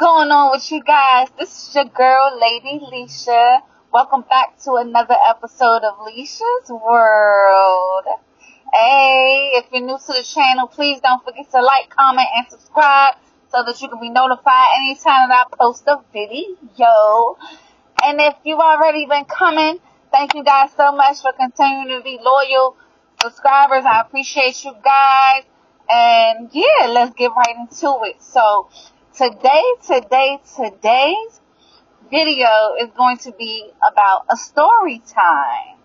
going on with you guys? This is your girl, Lady Leisha. Welcome back to another episode of Leisha's World. Hey, if you're new to the channel, please don't forget to like, comment, and subscribe so that you can be notified anytime that I post a video. And if you've already been coming, thank you guys so much for continuing to be loyal subscribers. I appreciate you guys. And yeah, let's get right into it. So today's video is going to be about a story time.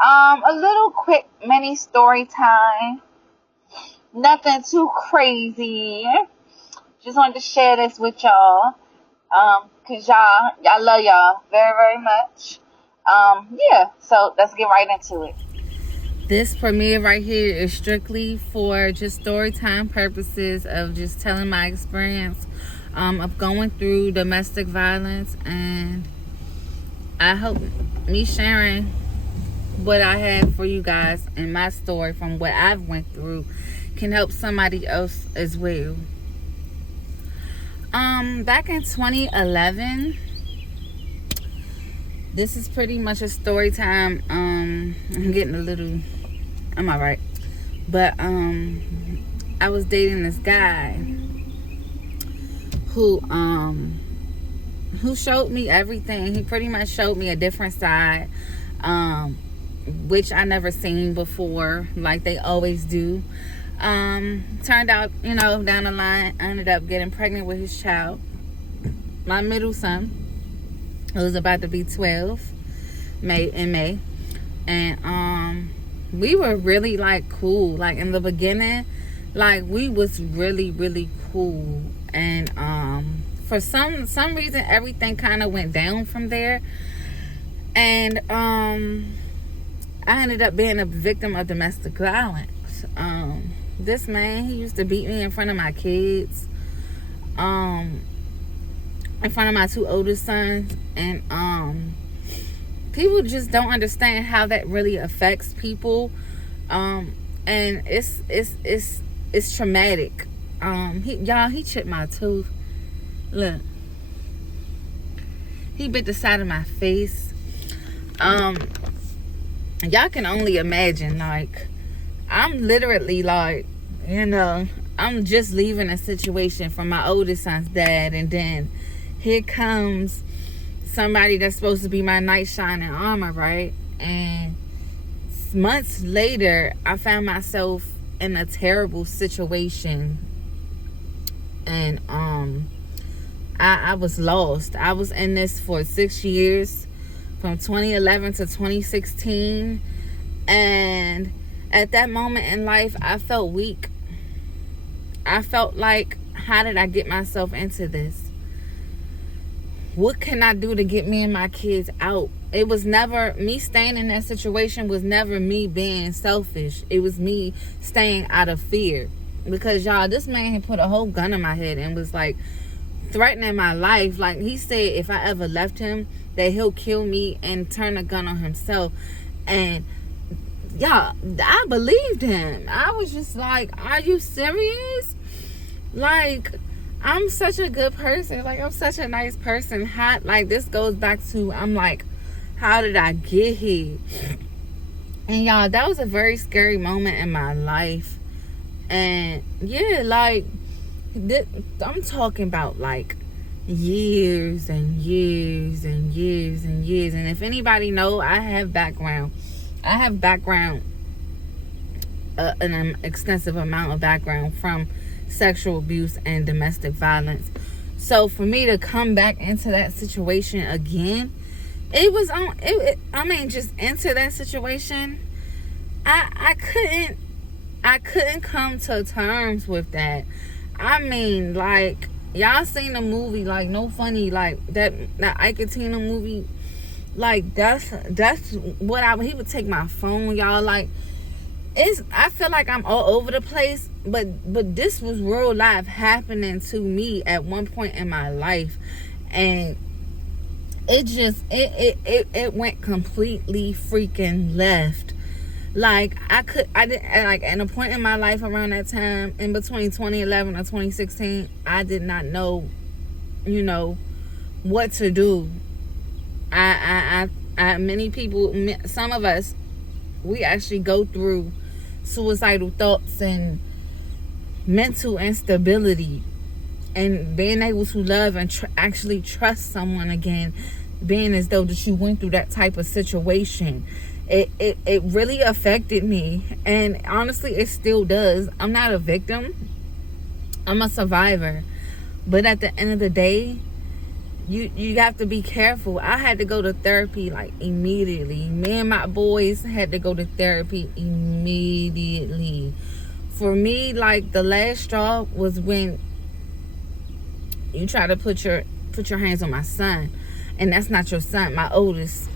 A little quick mini story time. Nothing too crazy. Just wanted to share this with y'all. Cause y'all love y'all very, very much. Yeah, so let's get right into it. This premiere right here is strictly for just story time purposes of just telling my experience of going through domestic violence, and I hope me sharing what I have for you guys and my story from what I've went through can help somebody else as well. Back in 2011, this is pretty much a story time. I'm getting a little, I'm alright. But I was dating this guy who showed me everything. He pretty much showed me a different side, which I never seen before, like they always do. Turned out, down the line, I ended up getting pregnant with his child, my middle son. It was about to be 12 in May. And we were really like cool. Like in the beginning, like we was really, really cool. And for some reason everything kind of went down from there. And I ended up being a victim of domestic violence. This man, he used to beat me in front of my kids. In front of my two oldest sons, and people just don't understand how that really affects people, and it's traumatic. He chipped my tooth. Look, he bit the side of my face. Y'all can only imagine, like, I'm literally like, I'm just leaving a situation from my oldest son's dad, and then here comes somebody that's supposed to be my knight shining armor, right? And months later, I found myself in a terrible situation. And I was lost. I was in this for 6 years, from 2011 to 2016. And at that moment in life, I felt weak. I felt like, how did I get myself into this? What can I do to get me and my kids out? It was never me staying in that situation, was never me being selfish. It was me staying out of fear. Because y'all, this man had put a whole gun in my head and was like threatening my life. Like he said, if I ever left him, that he'll kill me and turn a gun on himself. And y'all, I believed him. I was just like, are you serious? Like, I'm such a good person. Like, I'm such a nice person. Like, this goes back to, I'm like, how did I get here? And y'all, that was a very scary moment in my life. And yeah, like, I'm talking about like years and years and years and years. And if anybody know, I have background, an extensive amount of background from sexual abuse and domestic violence. So for me to come back into that situation again, just into that situation, I couldn't come to terms with that. I mean, like, y'all seen the movie, like, No Funny, like that Ike Tina movie. Like, that's what he would take my phone, y'all. Like, I feel like I'm all over the place, but this was real life happening to me at one point in my life, and it went completely freaking left. Like, I didn't, like, at a point in my life around that time, in between 2011 and 2016, I did not know you know, what to do. Many people, some of us, we actually go through suicidal thoughts and mental instability, and being able to love and actually trust someone again, being as though that you went through that type of situation, it really affected me, and honestly it still does. I'm not a victim, I'm a survivor, but at the end of the day, you have to be careful. I had to go to therapy like immediately. Me and my boys had to go to therapy immediately. For me, like, the last straw was when you try to put your hands on my son, and that's not your son, my oldest.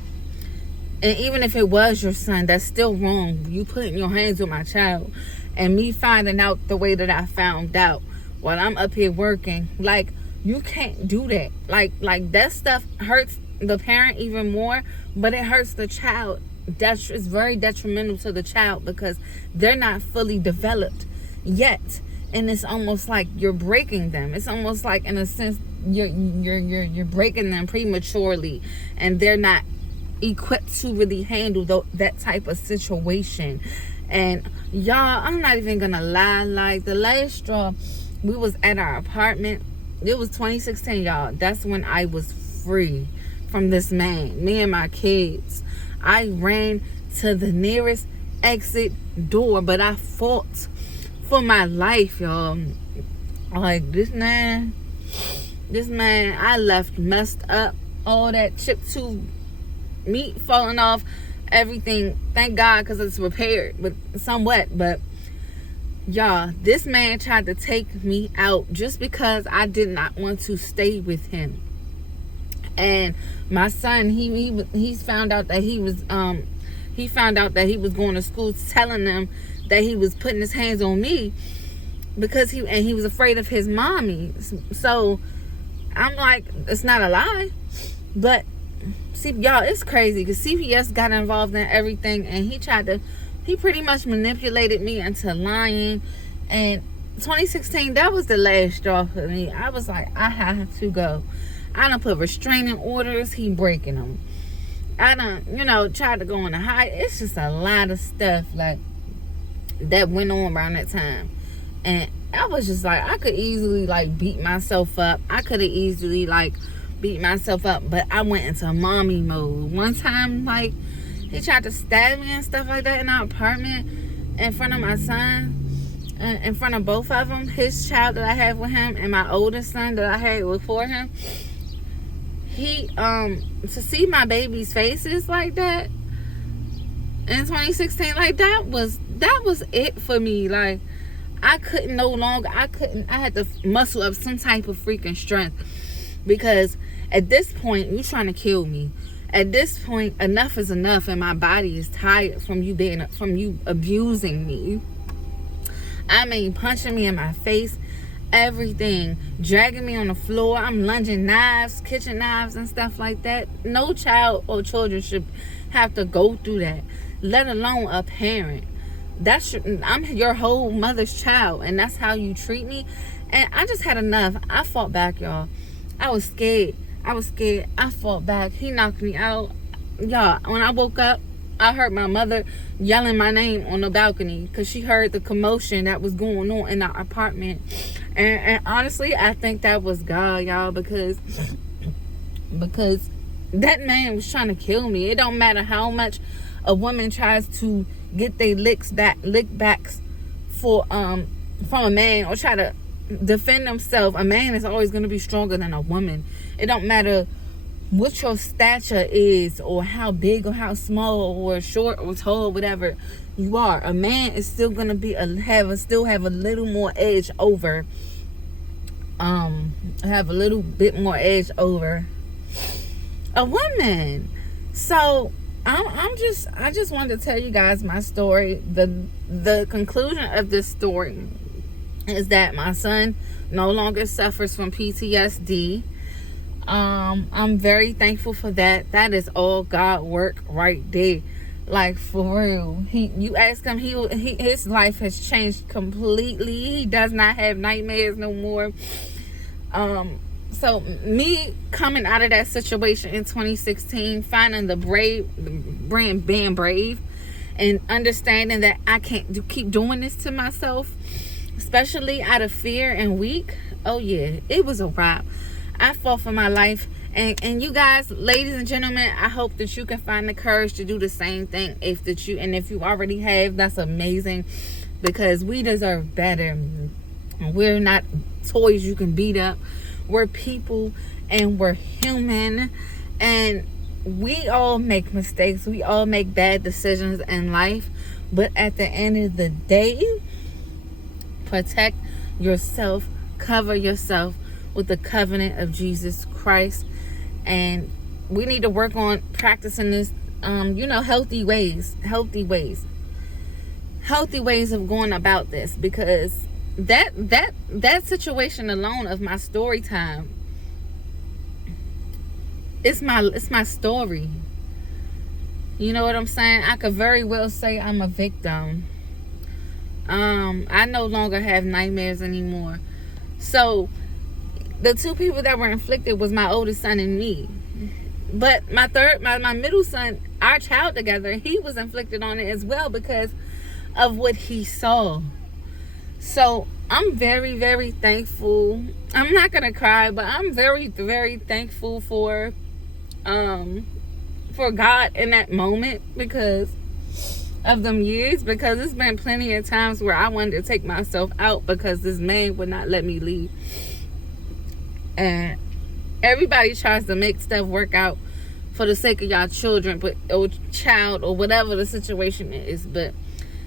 And even if it was your son, that's still wrong. You putting your hands on my child, and me finding out the way that I found out while I'm up here working. Like, you can't do that. Like that stuff hurts the parent even more, but it hurts the child. It's very detrimental to the child because they're not fully developed yet, and it's almost like you're breaking them. It's almost like, in a sense, you're breaking them prematurely, and they're not equipped to really handle that type of situation. And y'all, I'm not even gonna lie, like, the last straw, we was at our apartment. It was 2016, y'all. That's when I was free from this man, me and my kids. I ran to the nearest exit door, but I fought for my life, y'all. Like, this man, I left messed up, all that chip tube meat falling off, everything. Thank God, because it's repaired, but somewhat. But y'all, this man tried to take me out just because I did not want to stay with him. And my son, he found out that he was going to school telling them that he was putting his hands on me because he was afraid of his mommy. So I'm like, it's not a lie. But see, y'all, it's crazy because CPS got involved in everything, and he pretty much manipulated me into lying. And 2016, that was the last straw for me. I was like, I have to go. I done put restraining orders, he breaking them. I done, tried to go on the high. It's just a lot of stuff like that went on around that time. And I was just like, I could easily like beat myself up. But I went into mommy mode. One time, like, he tried to stab me and stuff like that in our apartment in front of my son, in front of both of them, his child that I have with him and my oldest son that I had before him. He to see my baby's faces like that in 2016, like, that was it for me. Like, I had to muscle up some type of freaking strength, because at this point you trying to kill me. At this point, enough is enough, and my body is tired from you abusing me. I mean, punching me in my face, everything, dragging me on the floor. I'm lunging knives, kitchen knives and stuff like that. No child or children should have to go through that, let alone a parent. I'm your whole mother's child, and that's how you treat me. And I just had enough. I fought back, y'all. I was scared. I fought back. He knocked me out. Y'all, when I woke up, I heard my mother yelling my name on the balcony because she heard the commotion that was going on in our apartment. And honestly, I think that was God, y'all, because that man was trying to kill me. It don't matter how much a woman tries to get their lick backs from a man, or try to defend themselves. A man is always going to be stronger than a woman. It don't matter what your stature is, or how big or how small or short or tall, whatever you are. A man is still going to be have a little more edge over have a little bit more edge over a woman. So I just wanted to tell you guys my story. The conclusion of this story is that my son no longer suffers from PTSD. I'm very thankful for that. That is all God work right there. Like, for real. You ask him, his life has changed completely. He does not have nightmares no more. So me coming out of that situation in 2016, finding the being brave, and understanding that I can't keep doing this to myself, especially out of fear and weak. Oh yeah, it was a wrap. I fought for my life, and you guys, ladies and gentlemen, I hope that you can find the courage to do the same thing. If you already have, that's amazing, because we deserve better. We're not toys you can beat up. We're people, and we're human, and we all make mistakes. We all make bad decisions in life, but at the end of the day, protect yourself, cover yourself with the covenant of Jesus Christ. And we need to work on practicing this, healthy ways of going about this, because that situation alone of my story time, it's my story. You know what I'm saying? I could very well say I'm a victim. I no longer have nightmares anymore. So the two people that were inflicted was my oldest son and me. But my middle son, our child together, he was inflicted on it as well because of what he saw. So I'm very, very thankful. I'm not gonna cry, but I'm very, very thankful for God in that moment, because of them years, because it's been plenty of times where I wanted to take myself out because this man would not let me leave. And everybody tries to make stuff work out for the sake of y'all children, or child, or whatever the situation is. But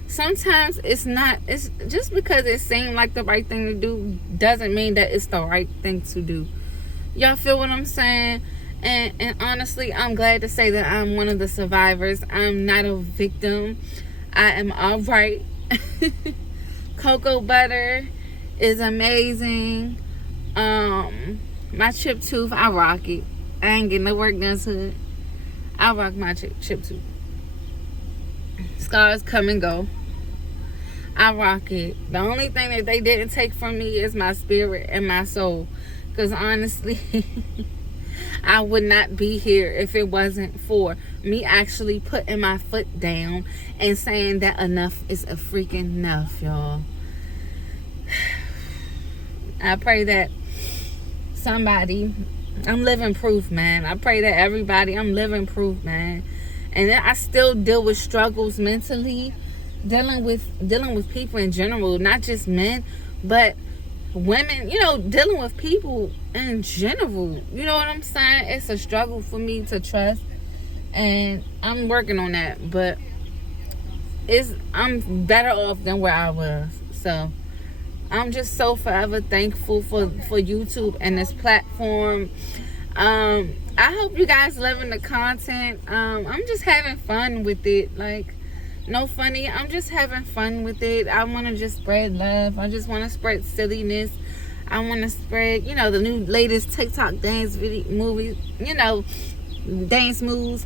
sometimes it's not. It's just because it seemed like the right thing to do doesn't mean that it's the right thing to do. Y'all feel what I'm saying? And honestly, I'm glad to say that I'm one of the survivors. I'm not a victim. I am all right. Cocoa butter is amazing. My chip tooth, I rock it. I ain't getting no work done to it. I rock my chip tooth. Scars come and go. I rock it. The only thing that they didn't take from me is my spirit and my soul. Because honestly, I would not be here if it wasn't for me actually putting my foot down and saying that enough is a freaking enough, y'all. I pray that somebody, I'm living proof, man. I pray that everybody, I'm living proof, man. And I still deal with struggles mentally, dealing with people in general, not just men, but women, dealing with people in general. You know what I'm saying? It's a struggle for me to trust, and I'm working on that, but I'm better off than where I was. So I'm just so forever thankful for YouTube and this platform. I hope you guys loving the content. I'm just having fun with it. Like, no funny, I'm just having fun with it. I want to just spread love. I just want to spread silliness. I want to spread, the new latest TikTok dance movies, dance moves,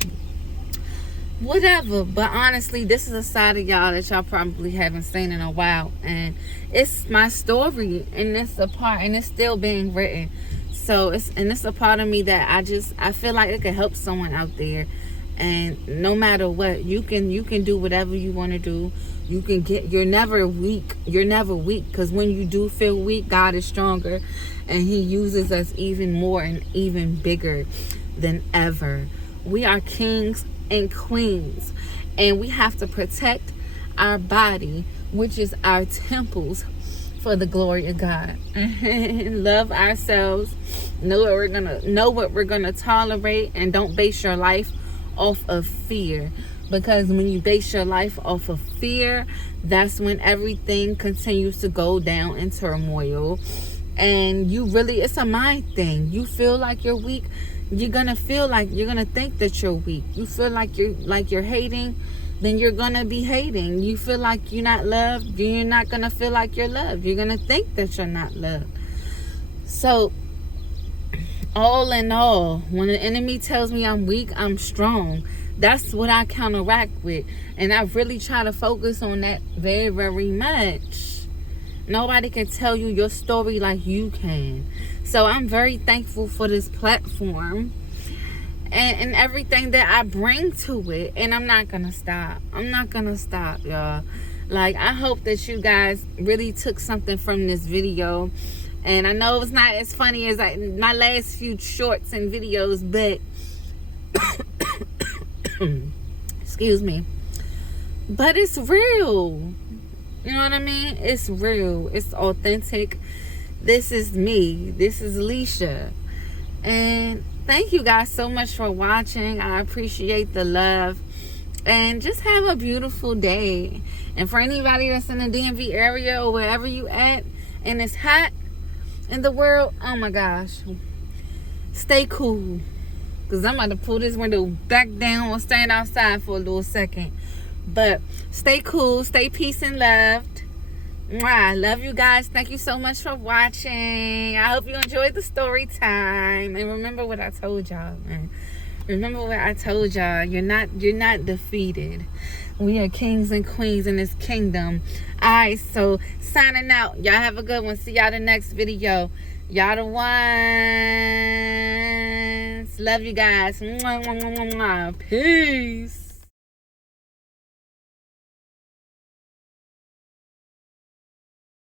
whatever. But honestly, this is a side of y'all that y'all probably haven't seen in a while, and it's my story, and it's a part, and it's still being written. So it's a part of me that I feel like it could help someone out there. And no matter what, you can do whatever you want to do. You're never weak, because when you do feel weak, God is stronger, and he uses us even more and even bigger than ever. We are kings and queens, and we have to protect our body, which is our temples, for the glory of God. Love ourselves, know what we're gonna tolerate, and don't base your life off of fear, because when you base your life off of fear, that's when everything continues to go down in turmoil. And it's a mind thing. You feel like you're weak, you're gonna think that you're weak. You feel like you're hating, then you're gonna be hating. You feel like you're not loved, you're not gonna feel like you're loved. You're gonna think that you're not loved. So all in all, when the enemy tells me I'm weak, I'm strong. That's what I counteract with. And I really try to focus on that very, very much. Nobody can tell you your story like you can. So I'm very thankful for this platform and everything that I bring to it. And I'm not gonna stop. I'm not gonna stop, y'all. Like, I hope that you guys really took something from this video. And I know it's not as funny as my last few shorts and videos, but excuse me, but it's real. You know what I mean? It's real. It's authentic. This is me. This is Leisha. And thank you guys so much for watching. I appreciate the love. And just have a beautiful day. And for anybody that's in the DMV area or wherever you at and it's hot in the world, oh my gosh, stay cool. Because I'm about to pull this window back down or stand outside for a little second. But stay cool. Stay peace and loved. Mwah. Love you guys. Thank you so much for watching. I hope you enjoyed the story time. And remember what I told y'all, man. Remember what I told y'all. You're not defeated. We are kings and queens in this kingdom. Alright, so signing out. Y'all have a good one. See y'all the next video. Y'all the ones. Love you guys. Mwah, mwah, mwah, mwah. Peace.